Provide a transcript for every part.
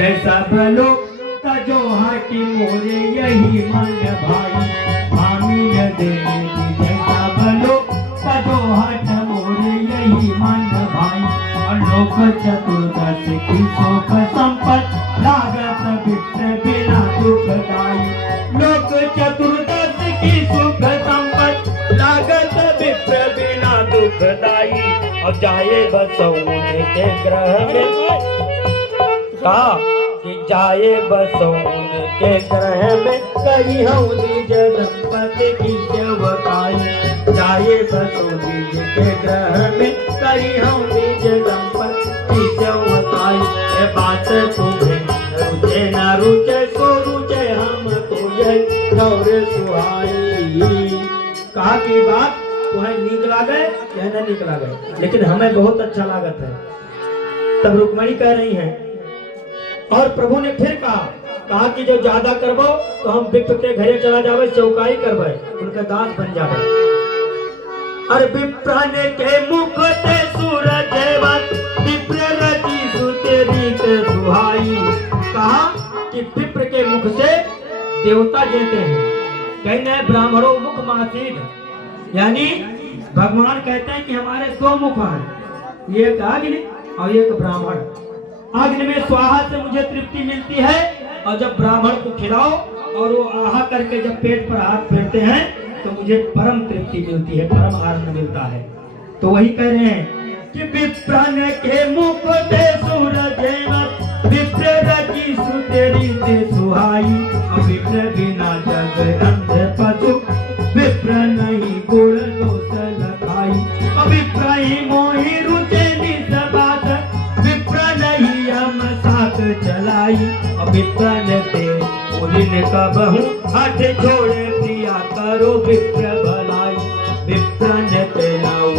जैसा भलो तजो हाटी मोरे यही मन भाई हामी न देगी जैसा भलो तजो हाट मोरे यही मन भाई लोक चतुर्दश की शोक संपत लागत विप्र बिना दुखदाई लोक चतुर्दश की सुख संपत लागत विप्र बिना दुखदाई अब जाए बसौने के ग्रह में कहा कि जाए बसौन के ग्रह में कही हूँ निज दंपति की सेवकाई जाए बसौन के ग्रह में कही हूँ निज दंपति की सेवकाई ये बात तुम्हें रुचे न रुचे सो रुचे हम तो ये गौर सुहाई। कहा कि बात तुम्हें नीक लागे या न नीक लागे लेकिन हमें बहुत अच्छा लागत है। तब रुक्मणी कह रही है और प्रभु ने फिर कहा कि जो ज्यादा करबो तो हम विप्र के घरे चला जावे चौकाई करबे उनका दास बन जावे। और विप्रन के मुख ते सूरज विप्र रची सुतेरी ते सुहाई। कहा कि विप्र के मुख से देवता जीते हैं। कहने ब्राह्मणों मुख मासीद यानी भगवान कहते हैं कि हमारे दो मुख हैं एक अग्नि और एक ब्राह्मण। अग्नि में स्वाहा से मुझे तृप्ति मिलती है और जब ब्राह्मण को खिलाओ और वो आहा करके जब पेट पर हाथ फेरते हैं तो मुझे परम तृप्ति मिलती है परम आनंद मिलता है। तो वही कह रहे हैं कि विप्रन के मुख ते सूरज विप्र रची सुतेरी ते सुहाई विप्र बिना जग अंध पशु विप्र नहीं गुण दोष लखाई विप्र ही मोहि रुचे निसबात विप्र नहीं हम साथ चलाई विप्र ते उरिन का बहु हठ छोड़े प्रिया करो विप्र भलाई विप्र ते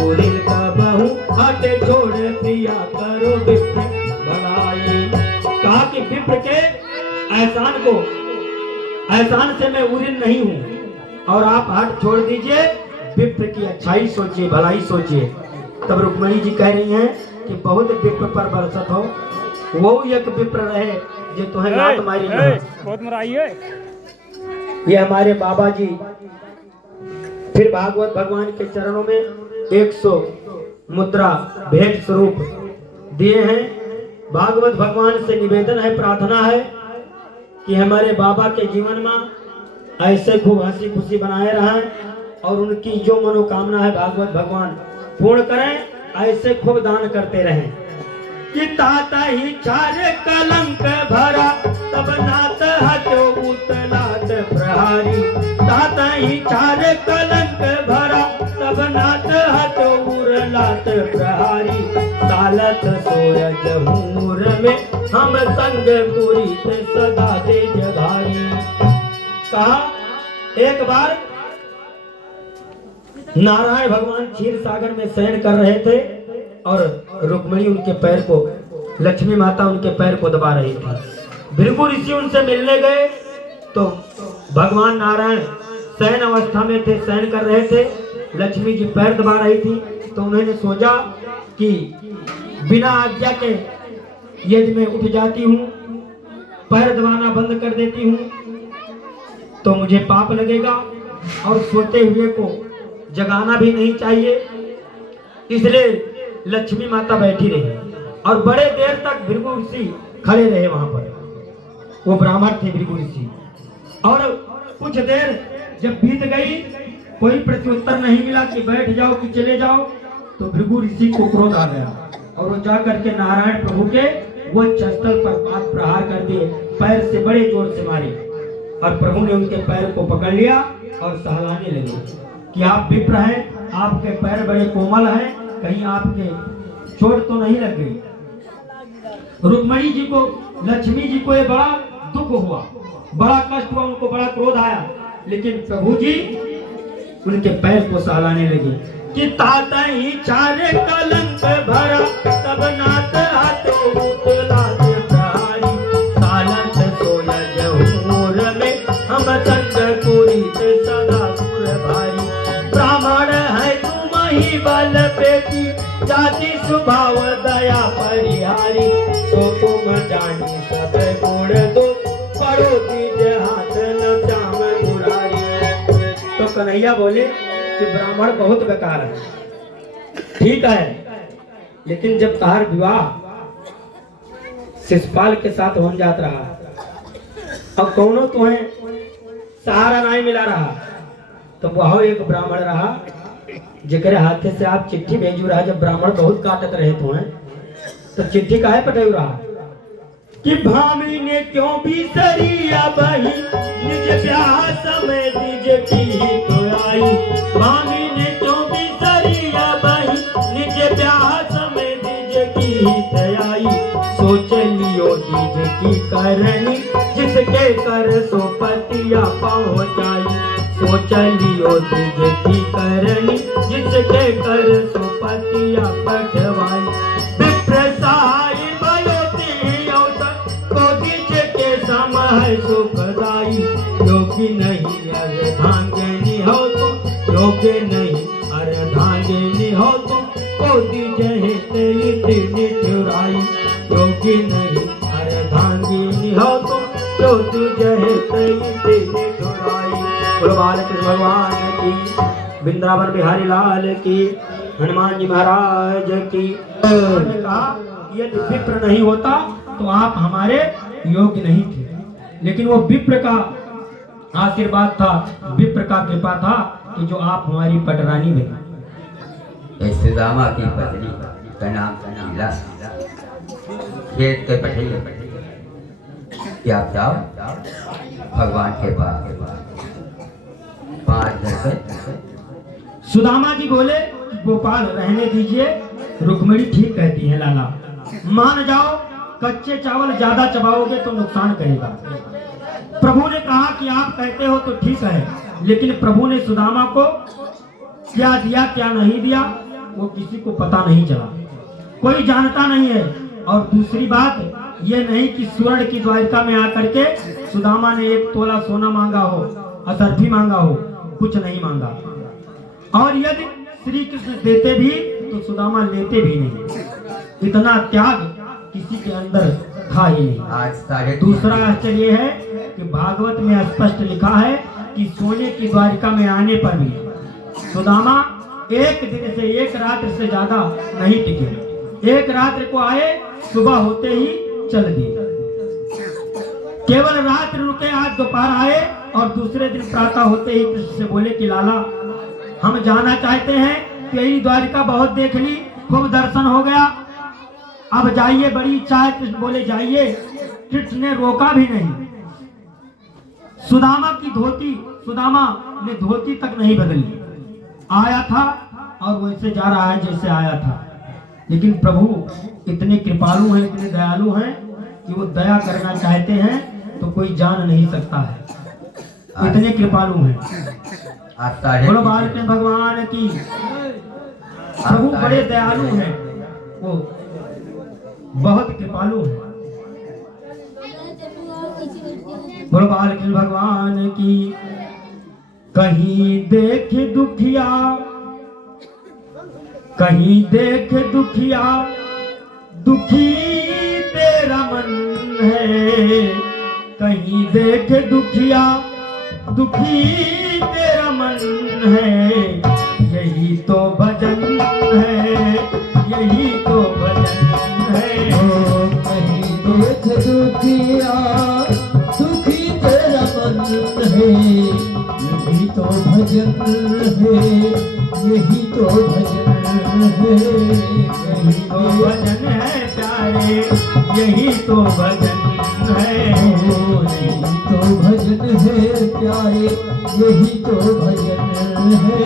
उरिन का बहु हठ छोड़े प्रिया करो विप्र भलाई। कहा कि विप्र के एहसान से मैं उरिन नहीं हूँ और आप हट छोड़ दीजिए विप्र की अच्छाई सोचिए भलाई सोचिए। तब रुक्मणी जी कह रही हैं कि बहुत विप्र पर बरसत हो वो एक विप्र रहे जो तुम्हें लात मारी बहुत मराई है। ये हमारे बाबा जी फिर भागवत भगवान के चरणों में 100 मुद्रा भेंट स्वरूप दिए हैं। भागवत भगवान से निवेदन है प्रार्थना है कि हमारे बाबा के जीवन में ऐसे खूब हंसी खुशी बनाए रहें और उनकी जो मनोकामना है भागवत भगवान पूर्ण करें ऐसे खूब दान करते रहें। कि ताता ही चार कलंक भरा तब नात हटो उतलात प्रहारी ताता ही चार कलंक भरा तब नात हटो उरलात प्रहारी सालत सोयज हूर में हम संग पूरी ते सदा दे जगारी। कहा एक बार नारायण भगवान क्षीर सागर में शयन कर रहे थे और रुक्मणी उनके पैर को लक्ष्मी माता उनके पैर को दबा रही थी। भृगु ऋषि उनसे मिलने गए तो भगवान नारायण शयन अवस्था में थे शयन कर रहे थे लक्ष्मी जी पैर दबा रही थी तो उन्होंने सोचा कि बिना आज्ञा के यदि मैं उठ जाती हूँ पैर दबाना बंद कर देती हूँ तो मुझे पाप लगेगा और सोते हुए को जगाना भी नहीं चाहिए। इसलिए लक्ष्मी माता बैठी रही और बड़े देर तक भृगु ऋषि खड़े रहे वहां पर। वो ब्राह्मण थे भृगु ऋषि और कुछ देर जब बीत गई कोई प्रत्युत्तर नहीं मिला कि बैठ जाओ कि चले जाओ तो भृगु ऋषि को क्रोध आ गया और वो जाकर के नारायण प्रभु के वक्षस्थल पर बात प्रहार कर दिए पैर से बड़े जोर से मारे और प्रभु ने उनके पैर को पकड़ लिया और सहलाने लगे कि आप विप्र हैं आपके पैर बड़े कोमल हैं कहीं आपके चोट तो नहीं लग गई। रुक्मणी जी को लक्ष्मी जी को ये बड़ा दुख हुआ बड़ा कष्ट हुआ उनको बड़ा क्रोध आया लेकिन प्रभु जी उनके पैर को सहलाने लगे कि ताता ही चारे कलंक भरा तब नाथ हाथों उतलात प्रहारी सालत सोयज हूर में हम संग पूरी सदा पुर भारी ब्राह्मण है तुम ही बल बेटी जाति स्वभाव दया परिहारी सो तुम जानी सब हाथ गोड़ दो पड़ो दीजिए हाथ न श्याम मुरारी। तो कन्हैया बोले कि ब्राह्मण बहुत बेकार है, ठीक है, लेकिन जब तार विवाह शिषपाल के साथ हो जात रहा, अब कौनो तुम्हें सहारा नहीं मिला रहा, तो वह एक ब्राह्मण रहा जेकरे हाथे से आप चिट्ठी भेजू रहा। जब ब्राह्मण बहुत काटत रहे तुम्हें, तो चिट्ठी काहे पटेऊ रहा कि भामी ने क्यों भी सरिया बही निज ब्याह समय दीजे की तो आई। भामी ने क्यों भी सरिया बही निज ब्याह समय दीजे की तो आई। सोच लियो दीजे की करनी जिसके कर सो पतिया पहुँचाई। सोच लियो दीजे की करनी जिसके कर सो पतिया पठवाई। विप्रसाई बयोती अवसर को दीजे के समय सुखदाई। योगी नहीं अरे धांगेनी हो तो, योगी नहीं अरे धांगेनी हो तो को दीजे हेते इतनी चुराई। योगी नहीं अरे धांगेनी हो तो को दीजे हेते इतनी चुराई। बोलो बालकृष्ण भगवान की, वृंदावन बिहारी लाल की, हनुमान जी महाराज की। ने कहा यदि विप्र नहीं होता तो आप हमारे योग्य नहीं थे, लेकिन वो विप्र का आशीर्वाद था, विप्र का कृपा था कि जो आप हमारी पटरानी बनी। सुदामा की पत्नी का नाम शीला, खेत के पठे कि आप जाओ भगवान के पास 5 घर। सुदामा जी बोले गोपाल रहने दीजिए, रुक्मिणी ठीक कहती है लाला, मान जाओ, कच्चे चावल ज्यादा चबाओगे तो नुकसान करेगा। प्रभु ने कहा कि आप कहते हो तो ठीक है, लेकिन प्रभु ने सुदामा को क्या दिया क्या नहीं दिया वो किसी को पता नहीं चला, कोई जानता नहीं है। और दूसरी बात ये नहीं कि स्वर्ण की द्वारिका में आकर के सुदामा ने 1 तोला सोना मांगा हो, असरफी मांगा हो, कुछ नहीं मांगा। और यदि श्री कृष्ण देते भी तो सुदामा लेते भी नहीं। इतना त्याग किसी के अंदर था ही नहीं। दूसरा आश्चर्य है कि भागवत में स्पष्ट लिखा है कि सोने की द्वारिका में आने पर भी सुदामा 1 दिन से 1 रात्र से ज्यादा नहीं टिके। 1 रात्र को आए, सुबह होते ही चल दिए। केवल रात रुके, आज दोपहर आए और दूसरे दिन प्रातः होते ही कृष्ण से बोले कि लाला हम जाना चाहते हैं, तेरी द्वारिका बहुत देख ली, खूब दर्शन हो गया, अब जाइए, बड़ी इच्छा है। कृष्ण बोले जाइए। कृष्ण ने रोका भी नहीं। सुदामा ने धोती तक नहीं बदली, आया था और वैसे जा रहा है जैसे आया था। लेकिन प्रभु इतने कृपालु हैं, इतने दयालु हैं कि वो दया करना चाहते हैं तो कोई जान नहीं सकता है, इतने कृपालु हैं। बोलो बालकृष्ण भगवान की। प्रभु बड़े दयालु हैं, वो बहुत कृपालु हैं। बोलो बालकृष्ण भगवान की। कहीं देख दुखिया, कहीं देख दुखिया, दुखी तेरा मन है। कहीं देख दुखिया, दुखी तेरा मन है। यही तो भजन है, यही तो भजन है। कहीं देख दुखिया, दुखी तेरा मन है। यही तो भजन है, यही तो भजन है। यही तो भजन है प्यारे, यही तो भजन है। यही तो भजन है प्यारे, यही तो भजन है।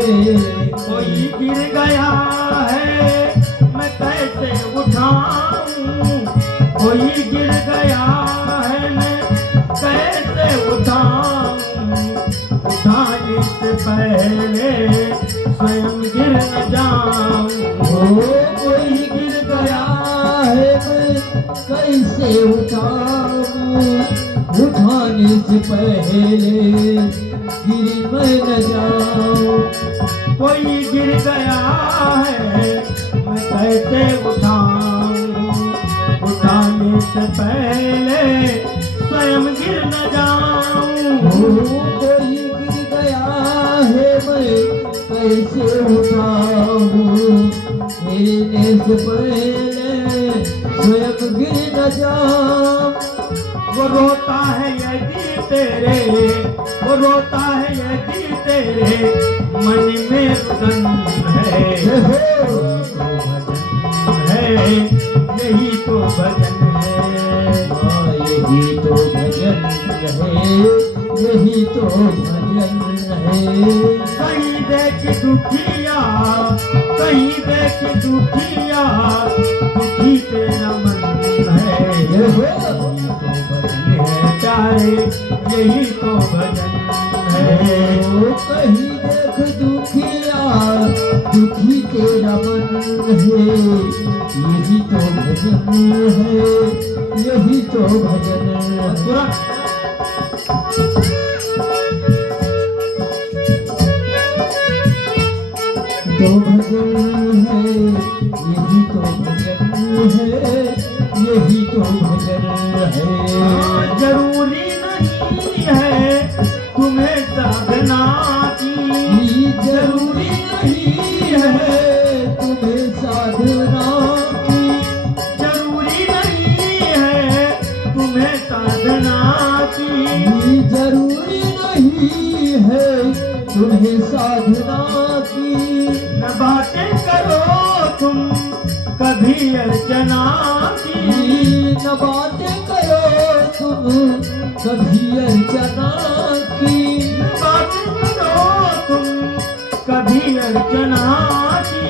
कोई गिर गया है मैं कैसे उठाऊं, कोई गिर गया है मैं कैसे उठाऊं। उठाने से पहले स्वयं गिर न जाऊं। कोई गिर गया है मैं कैसे उठाऊं। उठाने से पहले गिर मैं न जाऊं। कोई गिर गया है मैं कैसे उठाऊं। उठाने से पहले स्वयं गिर न जाऊं। कोई गिर गया है मैं कैसे उठाऊं, गिरने से पहले स्वयं गिर न जाऊं। वो रोता है यदि तेरे, वो रोता है यदि तेरे मन में रुदन है। यही तो भजन है, यही तो भजन है, यही तो भजन है। कहीं देख दुखिया, कहीं देख दुखिया, दुखी तेरा मन है। यही तो भजन है प्यारे, यही तो भजन है। कहीं देख दुखिया, दुखी तेरा मन है। यही तो भजन है, यही तो भजन है। तो भजन है, यही तो भजन है, यही तो भजन है। जरूरी नहीं है तुम्हें साधना की, जरूरी नहीं है तुम्हें साधना की, जरूरी नहीं है तुम्हें साधना की। जरूरी नहीं है तुम्हें साधना की। न बातें करो तुम कभी अर्चना की, न बातें करो तुम कभी अर्चना की। न बातें करो तुम कभी अर्चना की।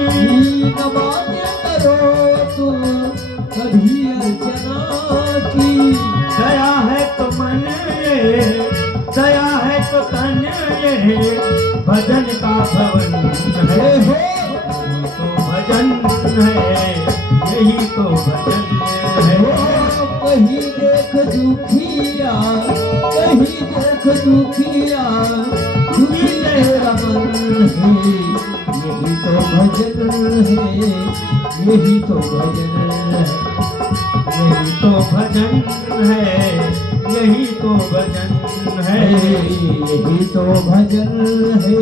न बातें करो तुम कभी अर्चना की। दया है तो मन ये, दया है तो तन ये, भजन का भवन है। यही तो भजन है, यही तो भजन है। कहीं देख दुखिया, कहीं देख दुखिया, दुखी तेरा मन है। यही तो भजन है, यही तो भजन है। यही तो भजन है, यही तो भजन है। यही तो भजन है,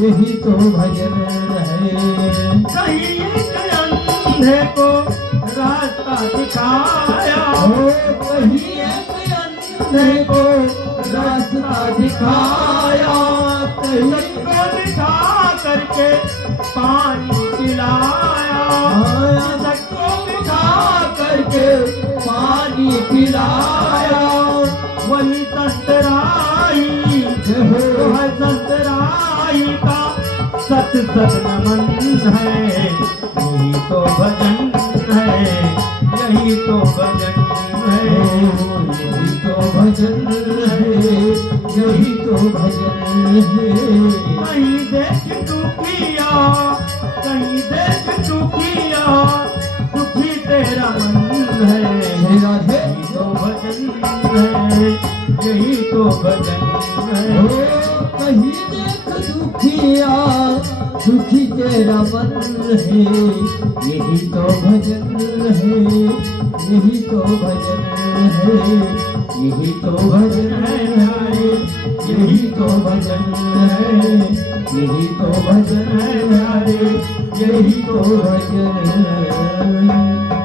यही तो भजन है। कहीं एक अंधे को रास्ता दिखाया, कहीं एक अंधे को रास्ता दिखाया, कहीं सबको दिखा करके पानी पिलाया, सबको दिखा करके पानी पिलाया। वही संतराई जो है संतराई का सत सत नमन है। यही तो भजन है, यही तो भजन है। यही तो भजन है, यही तो भजन है। कहीं देख दुखिया, कहीं देख दुखिया, दुखी तेरा मन है। राधे यही तो भजन है, यही तो भजन है। कहीं देख दुखिया, दुखी तेरा मन है। यही तो भजन है, यही तो भजन है। यही तो भजन है, यही तो भजन है। यही तो भजन है, यही तो भजन है।